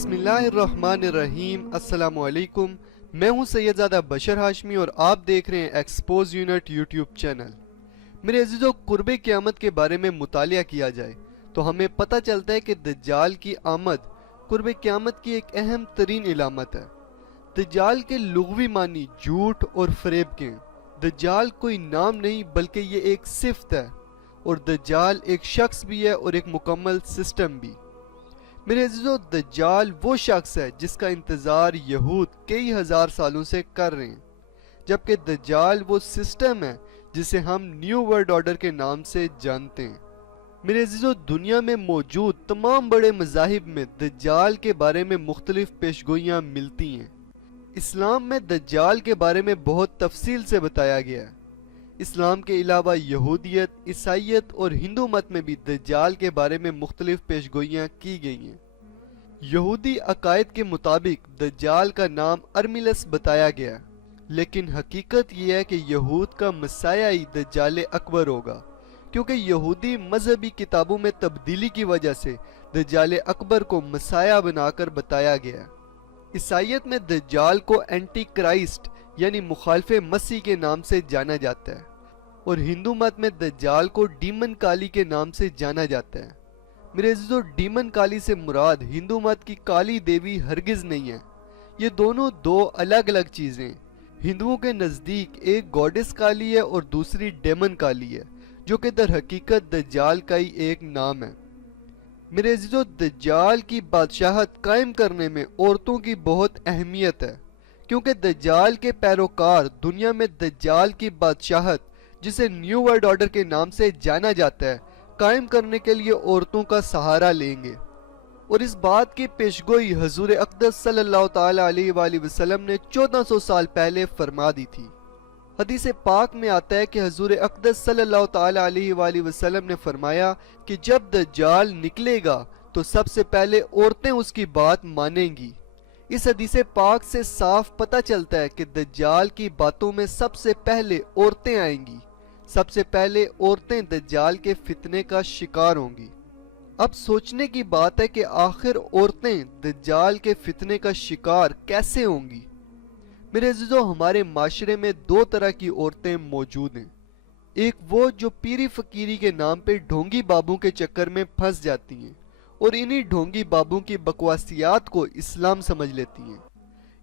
بسم اللہ الرحمن الرحیم۔ السلام علیکم، میں ہوں سید زادہ بشر ہاشمی اور آپ دیکھ رہے ہیں ایکسپوز یونٹ یوٹیوب چینل۔ میرے عزیزو، قرب قیامت کے بارے میں مطالعہ کیا جائے تو ہمیں پتہ چلتا ہے کہ دجال کی آمد قرب قیامت کی ایک اہم ترین علامت ہے۔ دجال کے لغوی معنی جھوٹ اور فریب کے ہیں۔ دجال کوئی نام نہیں بلکہ یہ ایک صفت ہے، اور دجال ایک شخص بھی ہے اور ایک مکمل سسٹم بھی۔ میرے عزیزو، دجال وہ شخص ہے جس کا انتظار یہود کئی ہزار سالوں سے کر رہے ہیں، جبکہ دجال وہ سسٹم ہے جسے ہم نیو ورلڈ آرڈر کے نام سے جانتے ہیں۔ میرے عزیزو، دنیا میں موجود تمام بڑے مذاہب میں دجال کے بارے میں مختلف پیشگوئیاں ملتی ہیں۔ اسلام میں دجال کے بارے میں بہت تفصیل سے بتایا گیا ہے۔ اسلام کے علاوہ یہودیت، عیسائیت اور ہندو مت میں بھی دجال کے بارے میں مختلف پیشگوئیاں کی گئی ہیں۔ یہودی عقائد کے مطابق دجال کا نام ارمیلس بتایا گیا ہے، لیکن حقیقت یہ ہے کہ یہود کا مسیح ہی دجال اکبر ہوگا، کیونکہ یہودی مذہبی کتابوں میں تبدیلی کی وجہ سے دجال اکبر کو مسیح بنا کر بتایا گیا ہے۔ عیسائیت میں دجال کو اینٹی کرائسٹ یعنی مخالف مسیح کے نام سے جانا جاتا ہے، اور ہندو مت میں دجال کو ڈیمن کالی کے نام سے جانا جاتا ہے۔ میرے عزیزو، ڈیمن کالی سے مراد ہندو مت کی کالی دیوی ہرگز نہیں ہے۔ یہ دونوں دو الگ الگ چیزیں ہیں۔ ہندوؤں کے نزدیک ایک گوڈس کالی ہے اور دوسری ڈیمن کالی ہے، جو کہ در حقیقت دجال کا ہی ایک نام ہے۔ میرے عزیزو، دجال کی بادشاہت قائم کرنے میں عورتوں کی بہت اہمیت ہے، کیونکہ دجال کے پیروکار دنیا میں دجال کی بادشاہت، جسے نیو ورلڈ آرڈر کے نام سے جانا جاتا ہے، قائم کرنے کے لیے عورتوں کا سہارا لیں گے۔ اور اس بات کی پیشگوئی حضور اقدس صلی اللہ تعالی علیہ وآلہ وسلم نے 1400 سال پہلے فرما دی تھی۔ حدیث پاک میں آتا ہے کہ حضور اقدس صلی اللہ تعالی علیہ وآلہ وسلم نے فرمایا کہ جب دجال نکلے گا تو سب سے پہلے عورتیں اس کی بات مانیں گی۔ اس حدیث پاک سے صاف پتہ چلتا ہے کہ دجال کی باتوں میں سب سے پہلے عورتیں آئیں گی، سب سے پہلے عورتیں دجال کے فتنے کا شکار ہوں گی۔ اب سوچنے کی بات ہے کہ آخر عورتیں دجال کے فتنے کا شکار کیسے ہوں گی؟ میرے عزیزو، ہمارے معاشرے میں دو طرح کی عورتیں موجود ہیں۔ ایک وہ جو پیری فقیری کے نام پہ ڈھونگی بابوں کے چکر میں پھنس جاتی ہیں اور انہی ڈھونگی بابوں کی بکواسیات کو اسلام سمجھ لیتی ہیں۔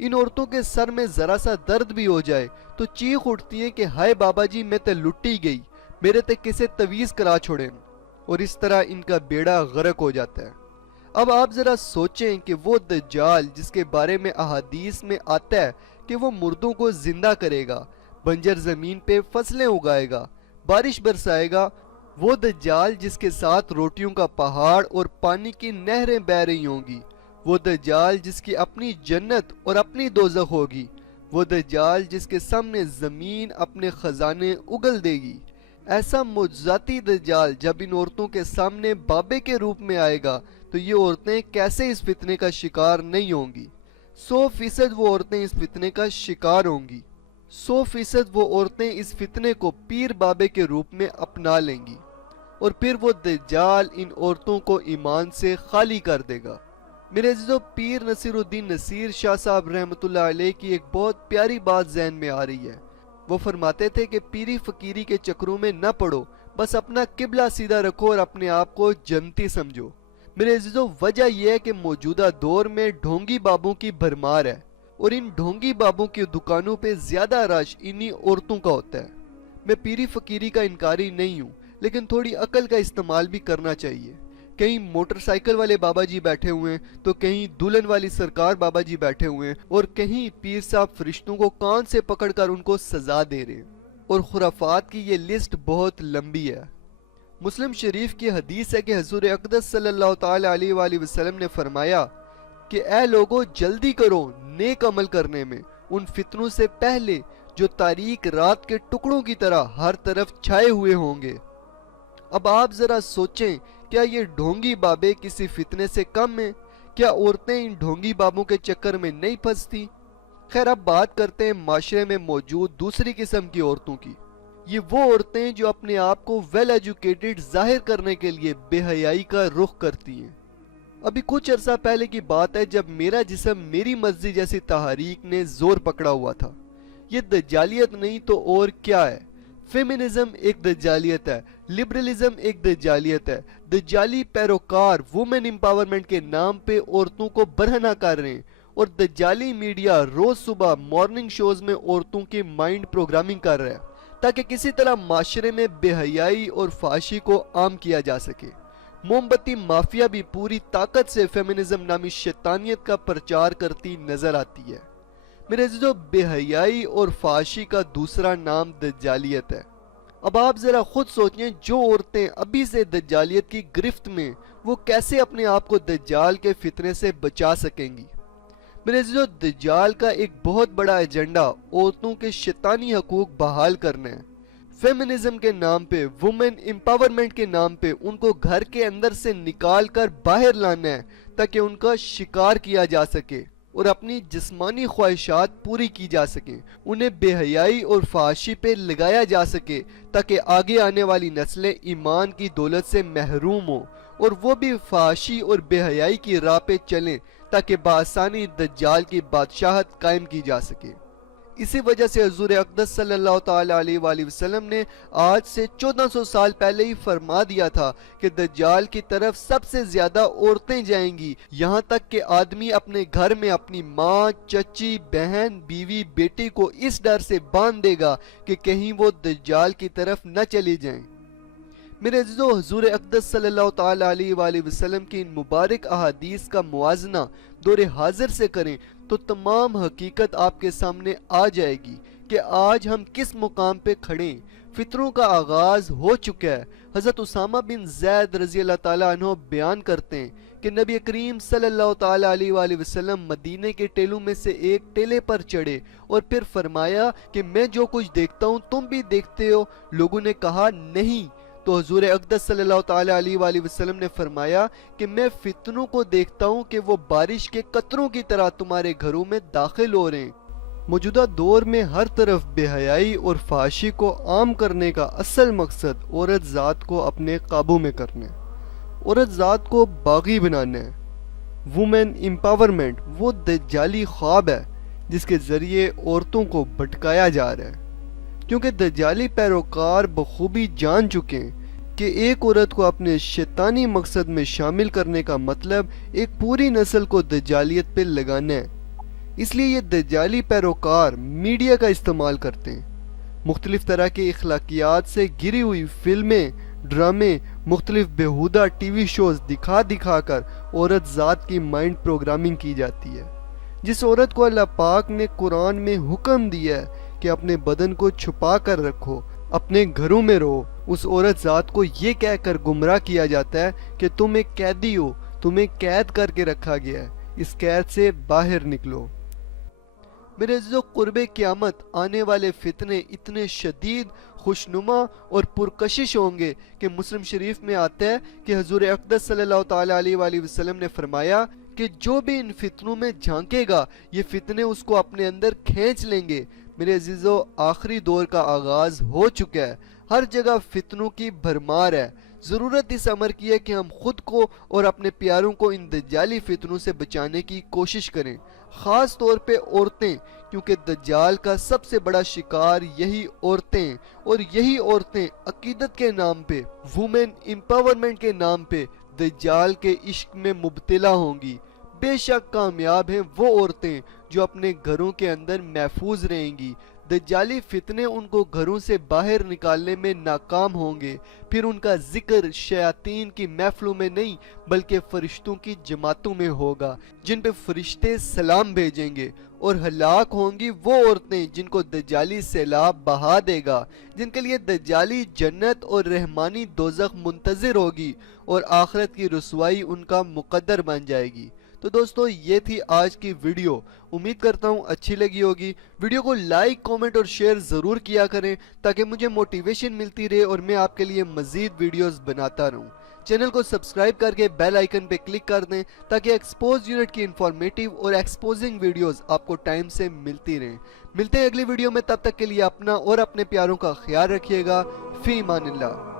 ان عورتوں کے سر میں ذرا سا درد بھی ہو جائے تو چیخ اٹھتی ہیں کہ ہائے بابا جی، میں تے لٹی گئی، میرے تے کسے تویز کرا چھوڑیں، اور اس طرح ان کا بیڑا غرق ہو جاتا ہے۔ اب آپ ذرا سوچیں کہ وہ دجال جس کے بارے میں احادیث میں آتا ہے کہ وہ مردوں کو زندہ کرے گا، بنجر زمین پہ فصلیں اگائے گا، بارش برسائے گا، وہ دجال جس کے ساتھ روٹیوں کا پہاڑ اور پانی کی نہریں بہہ رہی ہوں گی، وہ دجال جس کی اپنی جنت اور اپنی دوزخ ہوگی، وہ دجال جس کے سامنے زمین اپنے خزانے اگل دے گی، ایسا معجزاتی دجال جب ان عورتوں کے سامنے بابے کے روپ میں آئے گا تو یہ عورتیں کیسے اس فتنے کا شکار نہیں ہوں گی؟ 100% وہ عورتیں اس فتنے کا شکار ہوں گی۔ 100% وہ عورتیں اس فتنے کو پیر بابے کے روپ میں اپنا لیں گی، اور پھر وہ دجال ان عورتوں کو ایمان سے خالی کر دے گا۔ میرے عزیزو، پیر نصیر الدین نصیر شاہ صاحب رحمۃ اللہ علیہ کی ایک بہت پیاری بات ذہن میں آ رہی ہے۔ وہ فرماتے تھے کہ پیری فقیری کے چکروں میں نہ پڑو، بس اپنا قبلہ سیدھا رکھو اور اپنے آپ کو جنتی سمجھو۔ میرے عزیزو، وجہ یہ ہے کہ موجودہ دور میں ڈھونگی بابوں کی بھرمار ہے، اور ان ڈھونگی بابوں کی دکانوں پہ زیادہ رش انہی عورتوں کا ہوتا ہے۔ میں پیری فقیری کا انکاری نہیں ہوں، لیکن تھوڑی عقل کا استعمال بھی کرنا چاہیے۔ کہیں موٹر سائیکل والے بابا جی بیٹھے ہوئے ہیں تو کہیں دلہن والی سرکار بابا جی بیٹھے ہوئے ہیں، اور کہیں پیر صاحب فرشتوں کو کان سے پکڑ کر ان کو سزا دے رہے ہیں، اور خرافات کی یہ لسٹ بہت لمبی ہے۔ مسلم شریف کی حدیث ہے کہ حضور اقدس صلی اللہ تعالی علیہ وآلہ وسلم نے فرمایا کہ اے لوگو، جلدی کرو نیک عمل کرنے میں ان فتنوں سے پہلے جو تاریک رات کے ٹکڑوں کی طرح ہر طرف چھائے ہوئے ہوں گے۔ اب آپ ذرا سوچیں، کیا یہ ڈھونگی بابے کسی فتنے سے کم ہیں؟ کیا عورتیں ان ڈھونگی بابوں کے چکر میں نہیں پھنستی؟ خیر، اب بات کرتے ہیں معاشرے میں موجود دوسری قسم کی عورتوں کی۔ یہ وہ عورتیں جو اپنے آپ کو ویل ایجوکیٹڈ ظاہر کرنے کے لیے بے حیائی کا رخ کرتی ہیں۔ अभी कुछ अरसा पहले की बात है जब मेरा जिस्म मेरी मर्जी जैसी तहरीक ने जोर पकड़ा हुआ था। ये दज्जालियत नहीं तो और क्या है। फेमिनिज्म एक दज्जालियत है, लिबरलिज्म एक दज्जालियत है। दज्जाली पैरोकार वुमेन एम्पावरमेंट के नाम पे औरतों को बरहना कर रहे हैं और दज्जाली मीडिया रोज सुबह मॉर्निंग शोज में औरतों की माइंड प्रोग्रामिंग कर रहा है ताकि किसी तरह माशरे में बेहयाई और फाशी को आम किया जा सके। मोमबत्ती माफिया भी पूरी ताकत से फेमिनिज्म नामी शैतानियत का प्रचार करती नजर आती है। मेरे अज़ीज़ों, बेहयाई और फाशी का दूसरा नाम दज्जालियत है। अब आप जरा खुद सोचें, जो औरतें अभी से दज्जालियत की गिरफ्त में, वो कैसे अपने आप को दज्जाल के फितने से बचा सकेंगी। मेरे अज़ीज़ों, दज्जाल का एक बहुत बड़ा एजेंडा औरतों के शैतानी हकूक बहाल करना है। फेमिनिज्म के नाम पे, वुमेन एम्पावरमेंट के नाम पे उनको घर के अंदर से निकाल कर बाहर लाना है ताकि उनका शिकार किया जा सके और अपनी जिस्मानी ख्वाहिशात पूरी की जा सके। उन्हें बेहयाई और फाशी पे लगाया जा सके ताकि आगे आने वाली नस्लें ईमान की दौलत से महरूम हो और वो भी फाशी और बेहयाई की राह पे चलें ताकि बासानी दज्जाल की बादशाहत कायम की जा सके। इसी वजह से हुज़ूर अक़दस सल्लल्लाहु ताला अलैहि वसल्लम ने आज से 1400 साल पहले ही फरमा दिया था कि दज्जाल की तरफ सबसे ज्यादा औरतें जाएंगी, यहाँ तक कि आदमी अपने घर में अपनी माँ, चची, बहन, बीवी, बेटी को इस डर से बांध देगा कि कहीं वो दज्जाल की तरफ न चली जाएं। मेरे अज़ीज़ों, हुज़ूर अक़दस सल्लल्लाहु ताला अलैहि वसल्लम की इन मुबारक अहादीस का मुआजना दौरे हाजिर से करें तो तमाम हकीकत आपके सामने आ जाएगी कि आज हम किस मुकाम पे खड़े। फितरों का आगाज हो चुका है। हज़रत उसामा बिन ज़ैद रज़ी अल्लाह ताला अन्हु बयान करते हैं कि नबी करीम सल्लल्लाहु ताला अलैहि वसल्लम मदीने के टेलों में से एक टेले पर चढ़े और फिर फरमाया कि मैं जो कुछ देखता हूँ तुम भी देखते हो। लोगों ने कहा नहीं, तो हुज़ूर अक़दस सल्लल्लाहु ताला अलैहि वसल्लम ने फरमाया कि मैं फितनों को देखता हूँ कि वो बारिश के कतरों की तरह तुम्हारे घरों में दाखिल हो रहे हैं। मौजूदा दौर में हर तरफ बेहयाई और फाशी को आम करने का असल मकसद औरत ज़ात को अपने काबू में करना है, औरत ज़ात को बागी बनाना है। वुमेन एम्पावरमेंट वो दज्जाली ख्वाब है जिसके ज़रिए औरतों को भटकाया जा रहा है, क्योंकि दज्जाली पैरोकार बखूबी जान चुके हैं कि एक औरत को अपने शैतानी मकसद में शामिल करने का मतलब एक पूरी नस्ल को दज्जालियत पे लगाना है। इसलिए ये दज्जाली पैरोकार मीडिया का इस्तेमाल करते हैं। मुख्तलिफ तरह के इखलाकियात से घिरी हुई फिल्में, ड्रामे, मुख्तलिफ बेहुदा टीवी शोज दिखा दिखा कर औरत ज़ात की माइंड प्रोग्रामिंग की जाती है। जिस औरत को अल्लाह पाक ने कुरान में हुक्म दिया है कि अपने बदन को छुपा कर रखो, अपने घरों में रहो, उस औरत ज़ात को ये कहकर गुमराह किया जाता है कि तुम एक कैदी हो, तुम्हें कैद करके रखा गया है, इस कैद से बाहर निकलो। मेरे अज़ीज़ों, क़ुर्बे क़यामत आने वाले फितने इतने शदीद, खुशनुमा और पुरकशिश होंगे कि मुस्लिम शरीफ में आता है कि हुज़ूर अक़दस सल्लल्लाहु ताला अलैहि वसल्लम ने फरमाया कि जो भी इन फितनों में झांकेगा ये फितने उसको अपने अंदर खींच लेंगे। मेरे अजीजों, आखिरी दौर का आगाज हो चुका है। हर जगह फितनों की भरमार है। ज़रूरत इस अमर की है कि हम खुद को और अपने प्यारों को इन दज्जाली फितनों से बचाने की कोशिश करें, ख़ास तौर पे औरतें, क्योंकि दज्जाल का सबसे बड़ा शिकार यही औरतें, और यही औरतें अकीदत के नाम पे, वुमेन एम्पावरमेंट के नाम पे दज्जाल के इश्क में मुब्तला होंगी। बेशक कामयाब हैं वो औरतें जो अपने घरों के अंदर महफूज रहेंगी। दज्जाली फितने उनको घरों से बाहर निकालने में नाकाम होंगे, फिर उनका जिक्र शयातीन की महफिलों में नहीं बल्कि फरिश्तों की जमातों में होगा, जिन पे फरिश्ते सलाम भेजेंगे। और हलाक होंगी वो औरतें जिनको दज्जाली सैलाब बहा देगा, जिनके लिए दज्जाली जन्नत और रहमानी दोज़ख मुंतज़िर होगी और आखिरत की रुसवाई उनका मुकद्दर बन जाएगी। तो दोस्तों, ये थी आज की वीडियो। उम्मीद करता हूँ अच्छी लगी होगी। वीडियो को लाइक, कमेंट और शेयर ज़रूर किया करें ताकि मुझे मोटिवेशन मिलती रहे और मैं आपके लिए मज़ीद वीडियोस बनाता रहूँ। चैनल को सब्सक्राइब करके बेल आइकन पे क्लिक कर दें ताकि एक्सपोज यूनिट की इंफॉर्मेटिव और एक्सपोजिंग वीडियोस आपको टाइम से मिलती रहें। मिलते हैं अगली वीडियो में, तब तक के लिए अपना और अपने प्यारों का ख्याल रखिएगा। फी अमानिल्लाह।